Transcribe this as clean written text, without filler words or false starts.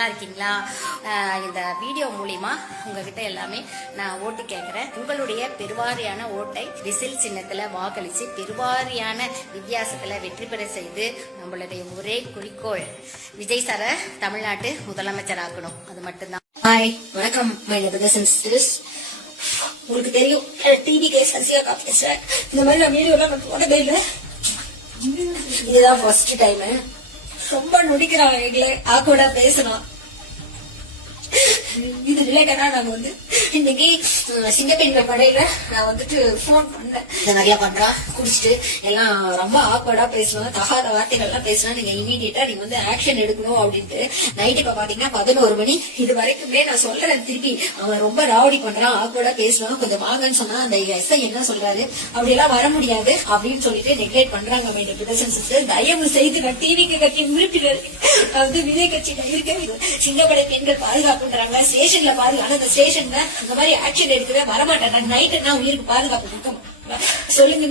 நல்லா இருக்கீங்களா? இந்த வீடியோ மூலியமா உங்ககிட்ட எல்லாமே நான் ஓட்டு கேட்கிறேன். உங்களுடைய பெருவாரியான ஓட்டை விசில் சின்னத்துல வாக்களிச்சு பெருவாரியான வித்தியாசத்துல வெற்றி பெற செய்து நம்மளுடைய ஒரே குறிக்கோள் விஜய் சார தமிழ்நாட்டு முதலமைச்சர் ஆக்கணும். அது மட்டும்தான். ஹாய், வணக்கம் மை பிரதர்ஸ் அண்ட் சிஸ்டர்ஸ். உங்களுக்கு தெரியும் டிவி கேஸ் ஹசியா பேசுறேன். இந்த மாதிரி நான் வீடியோ எல்லாம் போனதே இல்லை. இதுதான் ஃபர்ஸ்ட் டைம். ரொம்ப நொடிக்கிறான் எங்களை ஆக்கோட பேசணும். இது ரிலேட்டடா நாங்க இன்னைக்கு சிங்கப்பெண்கள் படையில நான் போன் பண்ணேன். இதை நிறைய பண்றா குடிச்சிட்டு எல்லாம் ரொம்ப ஆக்வர்டா பேசணும், தகாத வார்த்தைகள் எல்லாம் பேசணும், நீங்க இமீடியட்டா நீங்க ஆக்ஷன் எடுக்கணும் அப்படின்ட்டு. நைட் இப்ப பாத்தீங்கன்னா 11 மணி. இது வரைக்குமே நான் சொல்றேன் திருப்பி, அவன் ரொம்ப ராவடி பண்றான், ஆக்வர்டா பேசுவான், கொஞ்சம் வாங்கன்னு சொன்னா அந்த எஸ்ஐ என்ன சொல்றாரு, அப்படி எல்லாம் வர முடியாது அப்படின்னு சொல்லிட்டு நெக்லெக்ட் பண்றாங்க. தயவு செய்து நான் டிவிக்கு கட்சி உறுப்பினர் விஜய் கட்சியில இருக்க சிங்கப்படை பெண்கள் பாதுகாப்புன்றாங்க, ஸ்டேஷன்ல பாருங்க. ஆனா அந்த ஸ்டேஷன்ல இந்த மாதிரி ஆக்ஷன் எடுக்கவே வரமாட்டேன். நைட்டு நான் உயிருக்கு பாதுகாப்பு கொடுக்க சொல்லுங்க.